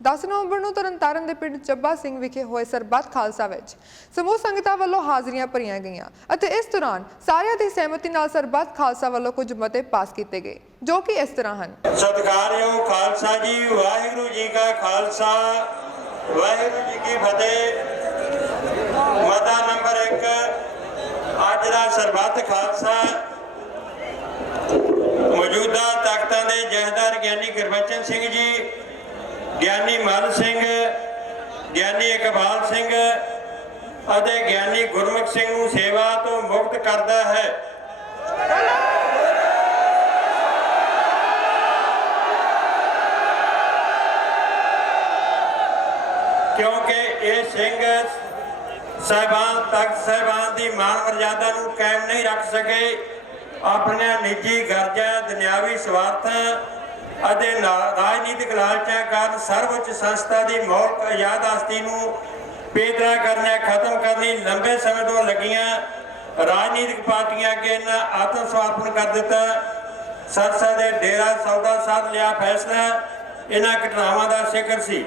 10 ਨਵੰਬਰ ਨੂੰ ਤਰਨਤਾਰਨ ਦੇ ਪਿੰਡ ਚੱਬਾ ਸਿੰਘ ਵਿਖੇ ਹੋਏ ਸਰਬੱਤ ਖਾਲਸਾ ਵਿੱਚ ਸਮੂਹ ਸੰਗਤਾਂ ਵੱਲੋਂ ਹਾਜ਼ਰੀਆਂ ਭਰੀਆਂ ਗਈਆਂ ਅਤੇ ਇਸ ਦੌਰਾਨ ਸਾਰਿਆਂ ਦੀ ਸਹਿਮਤੀ ਨਾਲ ਸਰਬੱਤ ਖਾਲਸਾ ਵੱਲੋਂ ਕੁਝ ਮਤੇ ਪਾਸ ਕੀਤੇ ਗਏ, ਜੋ ਕਿ ਇਸ ਤਰ੍ਹਾਂ ਹਨ। ਸਤਿਕਾਰਯੋਗ ਖਾਲਸਾ ਜੀ, ਵਾਹਿਗੁਰੂ ਜੀ ਕਾ ਖਾਲਸਾ, ਵਾਹਿਗੁਰੂ ਜੀ ਕੀ ਫਤਿਹ। ਮਤਾ ਨੰਬਰ 1 ਅੱਜ ਦਾ ਸਰਬੱਤ ਖਾਲਸਾ। ਮੌਜੂਦਾ ਤਾਕਤਾਂ ਦੇ ਜਹਦਾਰ ਗਿਆਨੀ ਗੁਰਬਚਨ ਸਿੰਘ ਜੀ ਗਿਆਨੀ ਮਨ ਸਿੰਘ, ਗਿਆਨੀ ਇਕਬਾਲ ਸਿੰਘ ਅਤੇ ਗਿਆਨੀ ਗੁਰਮੁਖ ਸਿੰਘ ਨੂੰ ਸੇਵਾ ਤੋਂ ਮੁਕਤ ਕਰਦਾ ਹੈ। ਕਿਉਂਕਿ ਇਹ ਸਿੰਘ ਸਹਿਬਾਨ, ਤਖਤ ਸਹਿਬਾਨ ਦੀ ਮਾਨ ਮਰਜ਼ਾਦਾ ਨੂੰ ਕਾਇਮ ਨਹੀਂ ਰੱਖ ਸਕੇ। ਆਪਣੀਆਂ ਨਿੱਜੀ ਗਰਜਾਂ, ਦੁਨਿਆਵੀ ਸਵਾਰਥਾਂ ਅਤੇ ਨਾ- ਰਾਜਨੀਤਿਕ ਲਾਲਚਾਂ ਕਾਰਨ ਸਰਵਉੱਚ ਸੰਸਥਾ ਦੀ ਮੌਲਿਕ ਆਜ਼ਾਦ ਆਸਤੀ ਨੂੰ ਪੇਦਰਾ ਕਰਨਾ ਖਤਮ ਕਰਨੀ ਲੰਬੇ ਸਮੇਂ ਤੋਂ ਲੱਗੀਆਂ ਰਾਜਨੀਤਿਕ ਪਾਰਟੀਆਂ ਅੱਗੇ ਇਹਨਾਂ ਆਤਮ ਸਮਰਪਣ ਕਰ ਦਿੱਤਾ। ਸਰਸਾ ਦੇ ਡੇਰਾ ਸੌਦਾ ਸਾਧ ਲਿਆ ਫੈਸਲਾ। ਇਹਨਾਂ ਘਟਨਾਵਾਂ ਦਾ ਸਿਖਰ ਸੀ।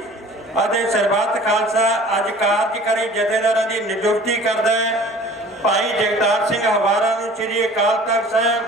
ਅਤੇ ਸਰਬੱਤ ਖਾਲਸਾ ਅੱਜ ਕਾਰਜਕਾਰੀ ਜਥੇਦਾਰਾਂ ਦੀ ਨਿਯੁਕਤੀ ਕਰਦਾ ਹੈ। ਭਾਈ ਜਗਤਾਰ ਸਿੰਘ ਹਵਾਰਾ ਨੂੰ ਸ੍ਰੀ ਅਕਾਲ ਤਖਤ ਸਾਹਿਬ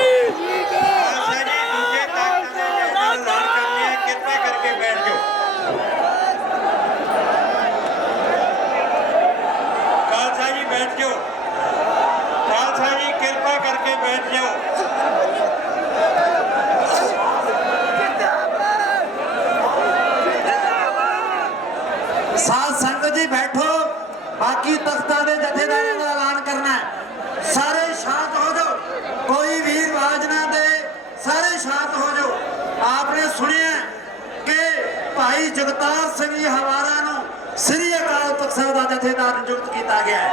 ਖਾਲਸਾ ਜੀ ਦੂਜੇ ਤਖਤ ਦੇ ਜਥੇਦਾਰ ਐਲਾਨ ਕਰਨੇ ਆ ਕਿਰਪਾ ਕਰਕੇ ਬੈਠ ਜਾਓ ਖਾਲਸਾ ਜੀ ਬੈਠ ਜਾਓ ਖਾਲਸਾ ਜੀ ਕਿਰਪਾ ਕਰਕੇ ਬੈਠ ਜਾਓ ਸਾਧ ਬੈਠੋ, ਬਾਕੀ ਤਖਤਾਂ ਦੇ ਜਥੇਦਾਰਾਂ ਦਾ ਐਲਾਨ ਕਰਨਾ ਹੈ। ਸਾਰੇ ਸ਼ਾਂਤ ਹੋ ਜਾਓ, ਕੋਈ ਵੀਰ ਆਵਾਜ਼ ਨਾ ਦੇ, ਸਾਰੇ ਸ਼ਾਂਤ ਹੋ ਜਾਓ। ਆਪਨੇ ਸੁਣਿਆ ਕਿ ਭਾਈ ਜਗਤਾਰ ਸਿੰਘ ਜੀ ਹਵਾਰਾ ਨੂੰ ਸ੍ਰੀ ਅਕਾਲ ਤਖਤ ਸਾਹਿਬ ਦਾ ਜਥੇਦਾਰ ਨਿਯੁਕਤ ਕੀਤਾ ਗਿਆ ਹੈ।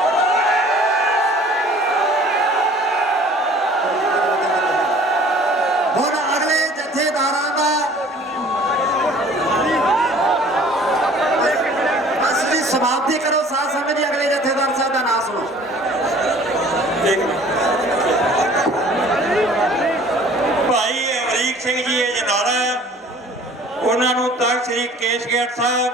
ਹੁਣ ਅਗਲੇ ਜਥੇਦਾਰਾਂ ਦਾ ਬਸ ਜੀ ਸਮਾਪਤੀ ਕਰੋ ਸਾਧ ਸੰਗਤ ਜੀ, ਅਗਲੇ ਜਥੇਦਾਰ ਸਾਹਿਬ ਦਾ ਨਾਮ ਸੁਣੋ। ਭਾਈ ਅਮਰੀਕ ਸਿੰਘ ਜੀ, ਇਹ ਜਨਾਲਾ ਉਹਨਾਂ ਨੂੰ ਤਖਤ ਸ੍ਰੀ ਕੇਸਗੜ੍ਹ ਸਾਹਿਬ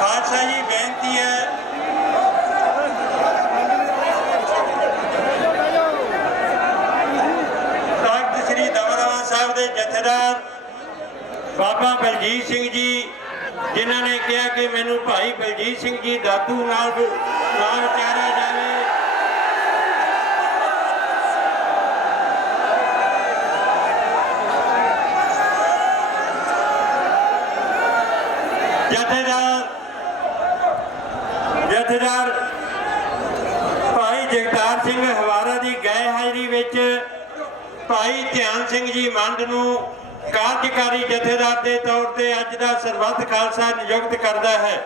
ਖਾਲਸਾ ਜੀ ਬੇਨਤੀ ਹੈ ਤਖਤ ਸ੍ਰੀ ਦਮਦਮਾ ਸਾਹਿਬ ਦੇ ਜਥੇਦਾਰ ਬਾਬਾ ਬਲਜੀਤ ਸਿੰਘ ਜੀ, ਜਿਨ੍ਹਾਂ ਨੇ ਕਿਹਾ ਕਿ ਮੈਨੂੰ ਭਾਈ ਬਲਜੀਤ ਸਿੰਘ ਜੀ ਦਾਦੂ ਨਾਲ ਨਾਲ ਵਿਚਾਰਿਆ ਜਾਵੇ। ਜਥੇਦਾਰ ਜਥੇਦਾਰ ਭਾਈ ਜਗਤਾਰ ਸਿੰਘ ਹਵਾਰਾ ਦੀ ਗਏ ਹਾਜ਼ਰੀ ਵਿੱਚ ਭਾਈ ਧਿਆਨ ਸਿੰਘ ਜੀ ਮੰਡ ਨੂੰ ਕਾਰਜਕਾਰੀ ਜਥੇਦਾਰ ਦੇ ਤੌਰ ਤੇ ਅੱਜ ਦਾ ਸਰਬੱਤ ਖਾਲਸਾ ਨਿਯੁਕਤ ਕਰਦਾ ਹੈ।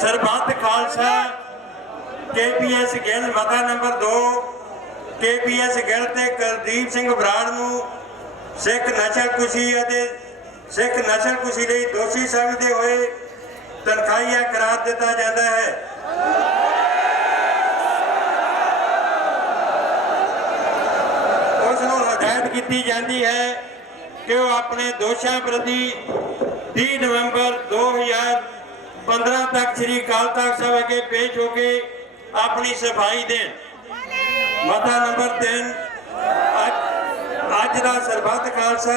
ਸਰਬੱਤ ਖਾਲਸਾ, ਕੇਪੀਐਸ ਗਿੱਲ ਮਤਾ ਨੰਬਰ 2 ਕੇਪੀਐਸ ਗਿੱਲ ਤੇ ਕੁਲਦੀਪ ਸਿੰਘ ਬਰਾੜ ਨੂੰ ਸਿੱਖ ਨਸ਼ਾ ਕੁਸ਼ੀ ਅਤੇ ਸਿੱਖ ਨਸ਼ਾ ਕੁਸ਼ੀ ਲਈ ਦੋਸ਼ੀ ਸਮਝਦੇ ਹੋਏ ਤਨਖਾਹੀਆ ਕਰਾਰ ਦਿੱਤਾ ਜਾਂਦਾ ਹੈ। ਉਸ ਨੂੰ ਹਦਾਇਤ ਕੀਤੀ ਜਾਂਦੀ ਹੈ ਕਿ ਉਹ ਆਪਣੇ ਦੋਸ਼ਾਂ ਪ੍ਰਤੀ 30 ਨਵੰਬਰ 2015 ਤੱਕ ਸ੍ਰੀ ਅਕਾਲ ਤਖਤ ਸਾਹਿਬ ਅੱਗੇ ਪੇਸ਼ ਹੋ ਕੇ ਆਪਣੀ ਸਫ਼ਾਈ ਦੇਣ। ਮਤਾ ਨੰਬਰ 3 ਅੱਜ ਦਾ ਸਰਬੱਤ ਖਾਲਸਾ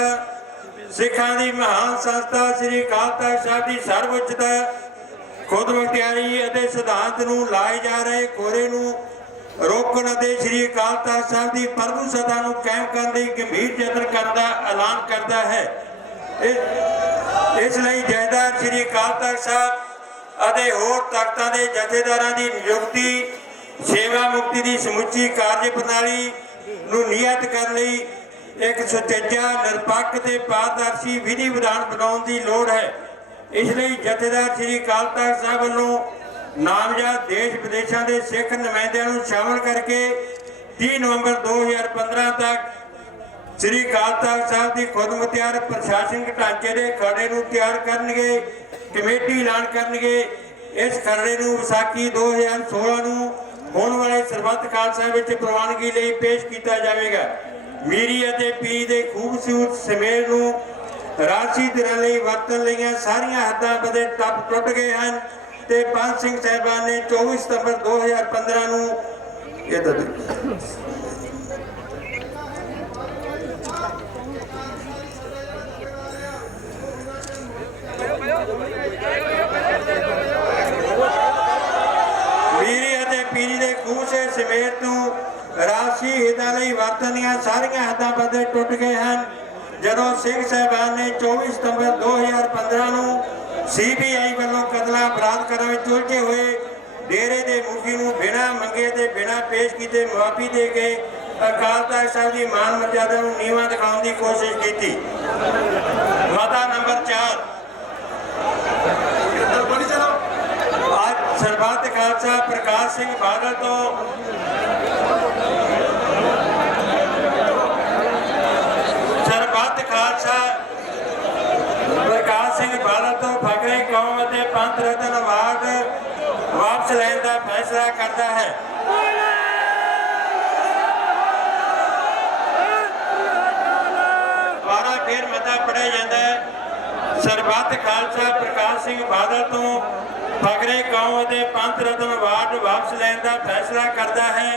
ਸਿੱਖਾਂ ਦੀ ਮਹਾਨ ਸੰਸਥਾ ਸ੍ਰੀ ਅਕਾਲ ਤਖਤ ਸਾਹਿਬ ਦੀ ਸਰਵਉੱਚਤਾ ਖੁਦ ਮੁਖਤਿਆਰੀ ਅਤੇ ਸਿਧਾਂਤ ਨੂੰ ਲਾਏ ਜਾ ਰਹੇ ਕੋਰੇ ਨੂੰ ਰੋਕਣ ਅਤੇ ਸ੍ਰੀ ਅਕਾਲ ਤਖਤ ਸਾਹਿਬ ਦੀ ਪ੍ਰਭੂ ਸਦਾ ਨੂੰ ਕਾਇਮ ਕਰਨ ਲਈ ਗੰਭੀਰ ਯਤਨ ਕਰਨ ਦਾ ਐਲਾਨ ਕਰਦਾ ਹੈ। ਇਹ- ਇਸ ਲਈ ਜਥੇਦਾਰ ਸ੍ਰੀ ਅਕਾਲ ਤਖਤ ਸਾਹਿਬ ਅਤੇ ਹੋਰ ਤਖਤਾਂ ਦੇ ਜਥੇਦਾਰਾਂ ਦੀ ਨਿਯੁਕਤੀ, ਸੇਵਾ ਮੁਕਤੀ ਦੀ ਸਮੁੱਚੀ ਕਾਰਜ ਪ੍ਰਣਾਲੀ ਨੂੰ ਨਿਯਤ ਕਰਨ ਲਈ ਇੱਕ ਸੁਚੱਜਾ ਨਿਰਪੱਖ ਤੇ ਪਾਰਦਰਸ਼ੀ ਵਿਧੀ ਵਿਧਾਨ ਬਣਾਉਣ ਦੀ ਲੋੜ ਹੈ। ਇਸ ਲਈ ਜਥੇਦਾਰ ਸ੍ਰੀ ਅਕਾਲ ਤਖਤ ਸਾਹਿਬ ਵੱਲੋਂ ਨਾਮਜ਼ਦ ਦੇਸ਼ ਵਿਦੇਸ਼ਾਂ ਦੇ ਸਿੱਖ ਨੁਮਾਇੰਦਿਆਂ ਨੂੰ ਸ਼ਾਮਲ ਕਰਕੇ 30 ਨਵੰਬਰ 2015 ਤੱਕ ਸ੍ਰੀ ਅਕਾਲ ਤਖਤ ਸਾਹਿਬ ਦੀ ਖੁਦਮੁਖਤਿਆਰ ਪ੍ਰਸ਼ਾਸਨਿਕ ਢਾਂਚੇ ਦੇ ਖਰੜੇ ਨੂੰ ਤਿਆਰ ਕਰਨਗੇ, ਕਮੇਟੀ ਐਲਾਨ ਕਰਨਗੇ। ਇਸ ਖਰੜੇ ਨੂੰ ਵਿਸਾਖੀ 2016 ਨੂੰ ਹੋਣ ਵਾਲੇ ਸਰਬੱਤ ਖਾਲਸਾ ਵਿੱਚ ਪ੍ਰਵਾਨਗੀ ਲਈ ਪੇਸ਼ ਕੀਤਾ ਜਾਵੇਗਾ। ਮੀਰੀ ਅਤੇ ਪੀ ਦੇ ਖੂਬਸੂਰਤ ਸਮੇਲ ਨੂੰ ਰਾਸ਼ੀ ਦਿਨਾਂ ਲਈ ਵਰਤਣ ਲਈਆਂ ਸਾਰੀਆਂ ਹੱਦਾਂ ਬਦੇ ਟੱਪ ਟੁੱਟ ਗਏ ਹਨ ਤੇ ਪੰਜ ਸਿੰਘ ਸਾਹਿਬਾਨ ਨੇ 24 ਸਤੰਬਰ 2015 ਨੂੰ ਇਹ ਤਾਂ ਦੇਖੋ। ਮੀਰੀ ਅਤੇ ਪੀਰੀ ਦੇ ਸਮੇਤ ਨੂੰ ਰਾਸ਼ੀ ਹਿੱਤਾਂ ਲਈ ਵਰਤਣ ਸਾਰੀਆਂ ਹੱਦਾਂ ਬੰਦੇ ਟੁੱਟ ਗਏ ਹਨ। ਜਦੋਂ ਸਿੰਘ ਸਾਹਿਬਾਨ ਨੇ 24 ਸਤੰਬਰ 2015 ਨੂੰ ਸੀਬੀਆਈ ਵੱਲੋਂ ਕਤਲਾਂ ਅਪਰਾਧ ਕਰਨ ਵਿੱਚ ਉਲਝੇ ਹੋਏ ਡੇਰੇ ਦੇ ਮੁਖੀ ਨੂੰ ਬਿਨਾਂ ਮੰਗੇ ਤੇ ਬਿਨਾਂ ਪੇਸ਼ ਕੀਤੇ ਮੁਆਫੀ ਦੇ ਕੇ ਅਕਾਲ ਤਖਤ ਸਾਹਿਬ ਦੀ ਮਾਨ ਮਰਜ਼ਾਦਾ ਨੂੰ ਨੀਵਾਂ ਦਿਖਾਉਣ ਦੀ ਕੋਸ਼ਿਸ਼ ਕੀਤੀ। ਮਤਾ ਨੰਬਰ 4 ਅੱਜ ਸਰਬੱਤ ਖਾਲਸਾ, ਪ੍ਰਕਾਸ਼ ਸਿੰਘ ਬਾਦਲ ਤੋਂ। ਸਰਬੱਤ ਖਾਲਸਾ, ਪ੍ਰਕਾਸ਼ ਸਿੰਘ ਬਾਦਲ ਤੋਂ ਫਕਰੇ ਕੌਮ ਅਤੇ ਪੰਥ ਰਤਨ ਅਵਾਰਡ ਵਾਪਸ ਲੈਣ ਦਾ ਫੈਸਲਾ ਕਰਦਾ ਹੈ। ਦੁਬਾਰਾ ਫੇਰ ਮਤਾ ਪੜਿਆ ਜਾਂਦਾ ਹੈ। ਸਰਬੱਤ ਖਾਲਸਾ, ਪ੍ਰਕਾਸ਼ ਸਿੰਘ ਬਾਦਲ ਤੋਂ ਫਗਰੇ ਕੌਮ ਅਤੇ ਪੰਥ ਰਤਨ ਅਵਾਰਡ ਵਾਪਸ ਲੈਣ ਦਾ ਫੈਸਲਾ ਕਰਦਾ ਹੈ।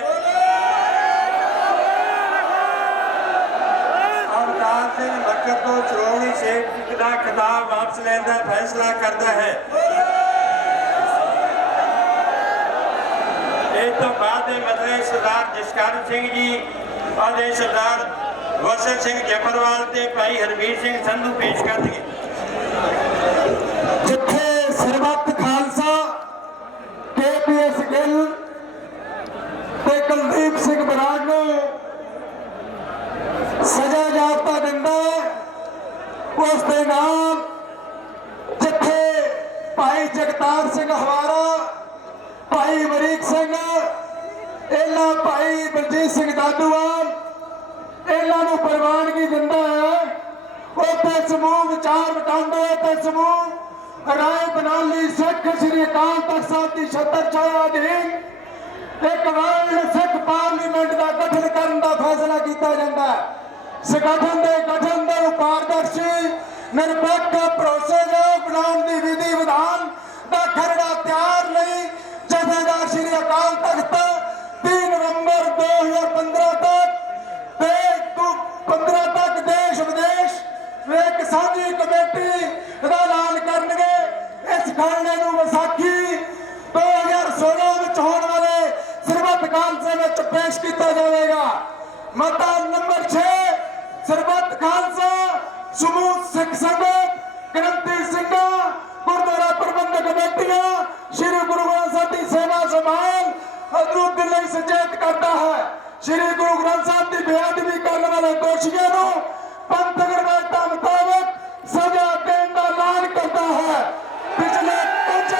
ਅਵਤਾਰ ਸਿੰਘ ਮੱਕਰ ਤੋਂ ਸ਼੍ਰੋਮਣੀ ਸੇਵਕ ਦਾ ਖਿਤਾਬ ਵਾਪਸ ਲੈਣ ਦਾ ਫੈਸਲਾ ਕਰਦਾ ਹੈ। ਇਸ ਤੋਂ ਬਾਅਦ ਦੇ ਮਸਲੇ ਸਰਦਾਰ ਜਸਕਰਨ ਸਿੰਘ ਜੀ ਅਤੇ ਸਰਦਾਰ ਵਸਨ ਸਿੰਘ ਜਫਰਵਾਲ ਤੇ ਭਾਈ ਹਰਵੀਰ ਸਿੰਘ ਸੰਧੂ ਪੇਸ਼ ਕਰਨਗੇ ਜਿੱਥੇ ਸਰਬੱਤ ਖਾਲਸਾ ਕੇਪੀਐਸ ਗਿੱਲ ਤੇ ਕੁਲਦੀਪ ਸਿੰਘ ਬਰਾੜ ਨੂੰ ਸਜ਼ਾ ਜਾਪਤਾ ਦਿੰਦਾ ਹੈ, ਉਸ ਦੇ ਨਾਮ ਜਿੱਥੇ ਭਾਈ ਜਗਤਾਰ ਸਿੰਘ ਹਵਾਰਾ ਭਾਈ ਅਮਰੀਕ ਸਿੰਘ ਇਹਨਾਂ ਭਾਈ ਬਲਜੀਤ ਸਿੰਘ ਦਾਦੂਵਾਲ ਇਹਨਾਂ ਨੂੰ ਪ੍ਰਵਾਨਗੀ ਦਿੰਦਾ ਹੈ ਉੱਥੇ ਸਮੂਹ ਵਿਚਾਰ ਵਟਾਉਂਦੇ ਤੇ ਸਮੂਹ ਰਾਏ ਬਣਾ ਸਿੱਖ ਸ੍ਰੀ ਅਕਾਲ ਤਖਤ ਸਾਹਿਬ ਦੀ ਛਤਰ ਛਾਇਆ ਅਧੀਨ। ਇੱਕ ਵਰਲਡ ਸਿੱਖ ਪਾਰਲੀਮੈਂਟ ਦਾ ਗਠਨ ਕਰਨ ਦਾ ਫੈਸਲਾ ਕੀਤਾ ਜਾਂਦਾ ਹੈ। ਸੰਗਠਨ ਦੇ ਗਠਨ ਦੇ ਉਪਾਰਦਰਸ਼ੀ ਨਿਰਪੱਖ ਭਰੋਸੇਯੋਗ ਬਣਾਉਣ ਦੀ ਵਿਧੀ ਵਿਧਾਨ ਦਾ ਖਰੜਾ ਤਿਆਰ ਲਈ ਜਥੇਦਾਰ ਸ੍ਰੀ ਅਕਾਲ ਤਖਤ 3 ਨਵੰਬਰ 2015 ਤੱਕ ਤੋਂ 15 ਤੱਕ ਦੇਸ਼ ਵਿਦੇਸ਼ ਵਿੱਚ ਇੱਕ ਸਾਂਝੀ ਕਮੇਟੀ ਦਾ ਐਲਾਨ ਕਰਨਗੇ ਇਸ ਖਰੜੇ ਨੂੰ ਵਿਸਾਖੀ 2016 ਵਿੱਚ ਹੋਣ ਵਾਲੇ ਸਰਬੱਤ ਖਾਲਸੇ ਵਿੱਚ ਪੇਸ਼ ਕੀਤਾ ਜਾਵੇਗਾ ਮਤਾ ਨੰਬਰ 6 ਸਰਬੱਤ ਖਾਲਸਾ ਸਮੂਹ ਸਿੱਖ ਸੰਗਤ ਕ੍ਰਾਂਤੀ ਸਿੰਘਾਂ ਗੁਰਦੁਆਰਾ ਪ੍ਰਬੰਧਕ ਕਮੇਟੀਆਂ ਸ੍ਰੀ ਗੁਰੂ ਗ੍ਰੰਥ ਸਾਹਿਬ ਦੀ ਸੇਵਾ ਸੰਭਾਲ ਅਦਰੂਦ ਲਈ ਸੁਚੇਤ ਕਰਦਾ ਹੈ ਸ੍ਰੀ ਗੁਰੂ ਗ੍ਰੰਥ ਸਾਹਿਬ ਦੀ ਬੇਅਦਬੀ ਕਰਨ ਵਾਲੇ ਦੋਸ਼ੀਆਂ ਨੂੰ ਪੰਥਕ ਰਵਾਇਤਾਂ ਮੁਤਾਬਕ ਸਜ਼ਾ ਦੇਣ ਦਾ ਐਲਾਨ ਕਰਦਾ ਹੈ ਪਿਛਲੇ ਕੁਝ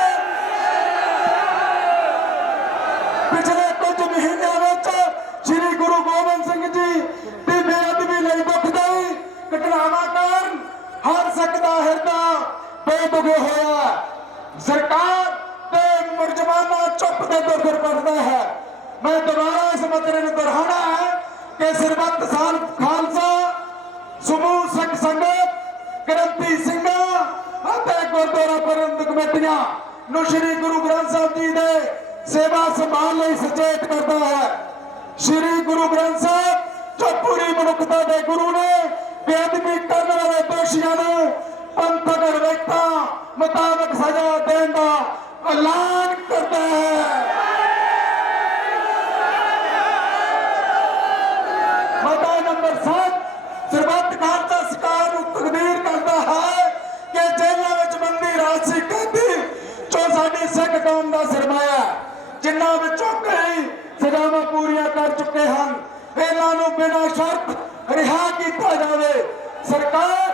ਪਿਛਲੇ ਕੁਝ ਮਹੀਨਿਆਂ ਵਿੱਚ ਸ੍ਰੀ ਗੁਰੂ ਗੋਬਿੰਦ ਸਿੰਘ ਜੀ ਦੀ ਬੇਅਦਬੀ ਲਈ ਦੁਖਦਾਈ ਘਟਨਾਵਾਂ ਕਾਰਨ ਹਰ ਸਿੱਖ ਦਾ ਹਿਰਦਾ ਬੇਦੁਖ ਹੋਇਆ ਸਰਕਾਰ ਤੇ ਮੁਰਜਮਾਨਾ ਚੁੱਪ ਦੇ ਦੁਰ ਪੜਦਾ ਹੈ। ਮੈਂ ਦੁਬਾਰਾ ਇਸ ਮਤਰੇ ਨੂੰ ਦੁਹਰਾਉਣਾ ਹੈ ਕਿ ਸਰਬੱਤ ਸਾਲ ਖਾਲਸਾ, ਸਮੂਹ ਸਿੱਖ ਸੰਗਤ ਕ੍ਰਾਂਤੀ ਸਿੰਘਾਂ ਅਤੇ ਗੁਰਦੁਆਰਾ ਪ੍ਰਬੰਧਕ ਕਮੇਟੀਆਂ ਨੂੰ ਸ੍ਰੀ ਗੁਰੂ ਗ੍ਰੰਥ ਸਾਹਿਬ ਜੀ ਦੇ ਸੇਵਾ ਸੰਭਾਲ ਲਈ ਸੁਚੇਤ ਕਰਦਾ ਹੈ। ਸ੍ਰੀ ਗੁਰੂ ਗ੍ਰੰਥ ਸਾਹਿਬ ਜੋ ਪੂਰੀ ਮਨੁੱਖਤਾ ਦੇ ਗੁਰੂ ਨੇ, ਬੇਅਦਬੀ ਕਰਨ ਵਾਲੇ ਦੋਸ਼ੀਆਂ ਨੂੰ ਪੰਥਕ ਰਵੈਤਾ ਮੁਤਾਬਕ ਸਜ਼ਾ ਦੇਣ ਦਾ ਐਲਾਨ ਕਰਦਾ ਹੈ। ਮਤਾ ਨੰਬਰ 7 ਸਰਬੱਤ ਖਾਲਸਾ ਸਰਕਾਰ ਨੂੰ ਤਕਦੀਰ ਕਰਦਾ ਹੈ ਕਿ ਜੇਲ੍ਹਾਂ ਵਿੱਚ ਬੰਦੀ ਰਾਜਸੀ ਕੈਦੀ ਜੋ ਸਾਡੀ ਸਿੱਖ ਕੌਮ ਦਾ ਸਰਮਾਇਆ ਹੈ, ਜਿਨ੍ਹਾਂ ਵਿੱਚੋਂ ਕਈ ਸਜ਼ਾਵਾਂ ਪੂਰੀਆਂ ਕਰ ਚੁੱਕੇ ਹਨ। ਇਹਨਾਂ ਨੂੰ ਬਿਨਾਂ ਸ਼ਰਤ ਰਿਹਾ ਕੀਤਾ ਜਾਵੇ। ਸਰਕਾਰ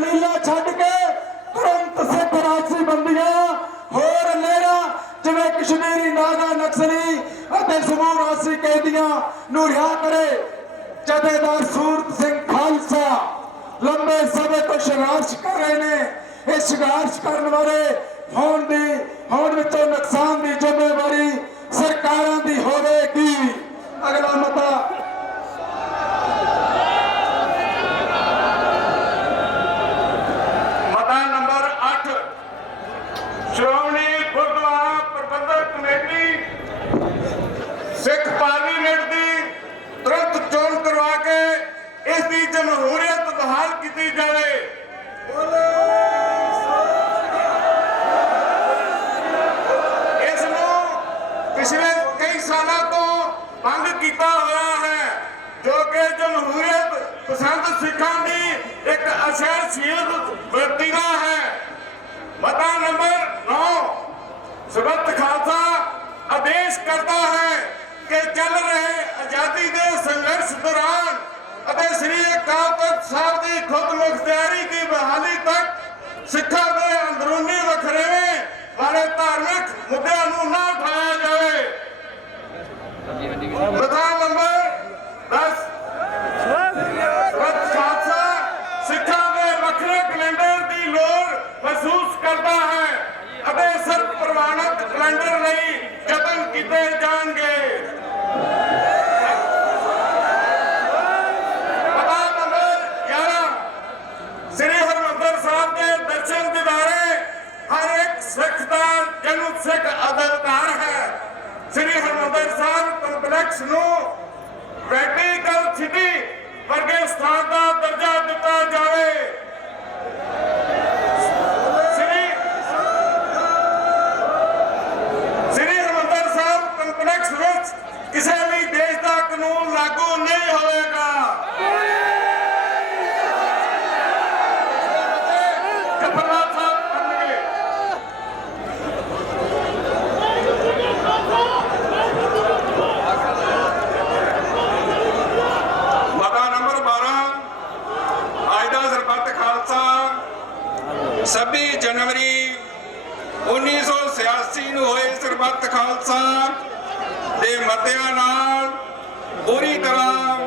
ਦਲੀਲਾਂ ਛੱਡ ਕੇ ਤੁਰੰਤ ਸਿੱਖ ਰਾਜਸੀ ਬੰਦੀਆਂ, ਹੋਰ ਲਹਿਰਾਂ ਜਿਵੇਂ ਕਸ਼ਮੀਰੀ ਨਾਗਾ ਨਕਸਲੀ ਅਤੇ ਸਮੂਹ ਰਾਜਸੀ ਕੈਦੀਆਂ ਨੂੰ ਰਿਹਾ ਕਰੇ ਜਥੇਦਾਰ ਸੂਰਤ ਸਿੰਘ ਖਾਲਸਾ। ਲੰਬੇ ਸਮੇਂ ਤੋਂ ਸੰਘਰਸ਼ ਕਰ ਰਹੇ ਨੇ। ਇਹ ਸੰਘਰਸ਼ ਕਰਨ ਵਾਲੇ ਹੋਣ ਦੀ, ਹੋਣ ਵਿੱਚੋਂ ਨੁਕਸਾਨ ਦੀ ਜ਼ਿੰਮੇਵਾਰੀ ਸਰਕਾਰਾਂ ਦੀ ਹੋਵੇਗੀ ਅਗਲਾ ਮਤਾ ਮਤਾ number 8 Shiromani Gurdwara Parbandhak committee Sikh parliament ਦੀ ਤੁਰੰਤ ਚੋਣ ਕਰਵਾ ਕੇ ਇਸ ਦੀ ਜਮਹੂਰੀਅਤ ਬਹਾਲ ਕੀਤੀ ਜਾਵੇ ਇਸ ਨੂੰ ਪਿਛਲੇ ਕਈ ਸਾਲਾਂ ਤੋਂ ਬੰਦ ਕੀਤਾ ਹੋਇਆ ਹੈ, ਜੋ ਕਿ ਜਮਹੂਰੀਅਤ ਪਸੰਦ ਸਿੱਖਾਂ ਦੀ ਇੱਕ ਅਸਹਿਸ਼ੀਲ ਵਰਤੀਗਾ ਹੈ। ਮਤਾ ਨੰਬਰ 9 ਸਬਤ ਖਾਲਸਾ ਆਦੇਸ਼ ਕਰਦਾ ਹੈ ਕਿ ਚੱਲ ਰਹੇ ਆਜ਼ਾਦੀ ਦੇ ਸੰਘਰਸ਼ ਦੌਰਾਨ ਅਤੇ ਸ੍ਰੀ ਅਕਾਲ ਤਖਤ ਸਾਹਿਬ ਦੀ ਖੁਦ ਮੁਖਤਿਆਰੀ ਦੀ ਬਹਾਲੀ ਤੱਕ ਸਿੱਖਾਂ ਦੇ ਅੰਦਰੂਨੀ ਵਖਰੇਵੇਂ ਵਾਲੇ ਧਾਰਮਿਕ ਮੁੱਦਿਆਂ ਨੂੰ ਨਾ ਉਠਾਇਆ ਜਾਵੇ। ਮਤਾ ਨੰਬਰ 10 ਸਬਤ ਖਾਲਸਾ ਸਿੱਖਾਂ ਦੇ ਵੱਖਰੇ ਕੈਲੰਡਰ ਦੀ ਲੋੜ ਮਹਿਸੂਸ ਕਰਦਾ ਹੈ ਅਤੇ ਸਰਬ ਪ੍ਰਵਾਨਿਤ ਕੈਲੰਡਰ ਲਈ ਯਤਨ ਕੀਤੇ ਜਾਣਗੇ ਪਤਾ ਨੰਬਰ 11 ਸ੍ਰੀ ਹਰਿਮੰਦਰ ਸਾਹਿਬ ਦੇ ਦਰਸ਼ਨ ਦਿਦਾਰੇ ਹਰ ਇੱਕ ਸਿੱਖ ਦਾ ਸਿੱਖ ਅਧਿਕਾਰ ਹੈ। ਸ੍ਰੀ ਹਰਿਮੰਦਰ ਸਾਹਿਬ ਕੰਪਲੈਕਸ ਨੂੰ ਵੈਟੀਕਲ ਸਿਟੀ ਵਰਗੇ ਸਥਾਨ ਦਾ ਦਰਜਾ ਦਿੱਤਾ ਜਾਵੇ ਸ੍ਰੀ ਸ੍ਰੀ ਹਰਿਮੰਦਰ ਸਾਹਿਬ ਕੰਪਲੈਕਸ ਵਿੱਚ ਕਿਸੇ ਵੀ ਦੇਸ਼ ਦਾ ਕਾਨੂੰਨ ਲਾਗੂ ਨਹੀਂ ਹੋਵੇਗਾ ਕਪੜਾ ਸਾਹਿਬ ਕਰਨਗੇ ਮਤਾ ਨੰਬਰ 12 ਅੱਜ ਦਾ ਸਰਬੱਤ ਖਾਲਸਾ 26 ਜਨਵਰੀ 1986 ਨੂੰ ਹੋਏ ਸਰਬੱਤ ਖਾਲਸਾ ਦੇ ਮਤਿਆਂ ਨਾਲ ਪੂਰੀ ਤਰ੍ਹਾਂ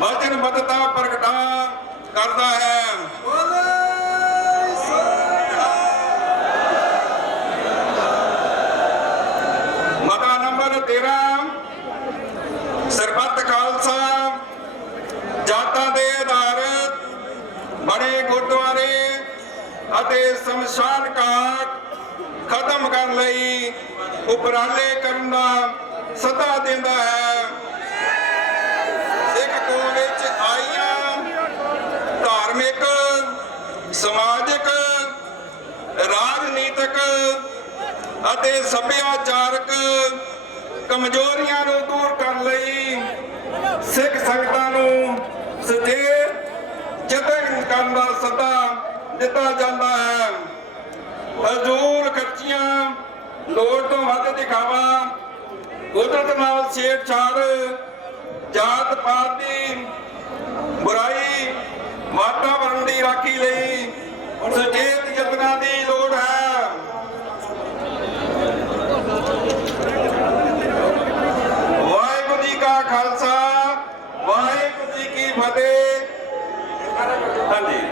ਵਚਨਬੱਧਤਾ ਪ੍ਰਗਟਾ ਕਰਦਾ ਹੈ। ਮਤਾ ਨੰਬਰ 13 ਸਰਬੱਤ ਖਾਲਸਾ, ਜਾਤਾਂ ਦੇ ਆਧਾਰਿਤ ਬੜੇ ਗੁਰਦੁਆਰੇ ਅਤੇ ਸ਼ਮਸ਼ਾਨ ਘਾਟ ਖਤਮ ਕਰਨ ਲਈ ਉਪਰਾਲੇ ਕਰਨ ਦਾ ਸੱਦਾ ਦਿੰਦਾ ਹੈ ਸਿੱਖ ਕੌਮ ਵਿੱਚ ਆਈਆਂ ਧਾਰਮਿਕ ਸਮਾਜਿਕ, ਰਾਜਨੀਤਿਕ ਅਤੇ ਸੱਭਿਆਚਾਰਕ ਕਮਜ਼ੋਰੀਆਂ ਨੂੰ ਦੂਰ ਕਰਨ ਲਈ ਸਿੱਖ ਸੰਗਤਾਂ ਨੂੰ ਸੁਚੇਤ ਯਤਨ ਕਰਨ ਦਾ ਸੱਦਾ ਦਿੱਤਾ ਜਾਂਦਾ ਹੈ। ਫਜ਼ੂਲ ਖਰਚੀਆਂ ਲੋੜ ਤੋਂ ਵੱਧ ਦਿਖਾਵਾ, ਕੁਦਰਤ ਨਾਲ ਛੇੜਛਾੜ ਜਾਤ ਪਾਤ ਦੀ ਬੁਰਾਈ ਵਾਤਾਵਰਣ ਦੀ ਰਾਖੀ ਲਈ ਸੁਚੇਤ ਯਤਨਾਂ ਦੀ ਲੋੜ ਹੈ। ਵਾਹਿਗੁਰੂ ਜੀ ਕਾ ਖਾਲਸਾ, ਵਾਹਿਗੁਰੂ ਜੀ ਕੀ ਫਤਿਹ। ਹਾਂਜੀ।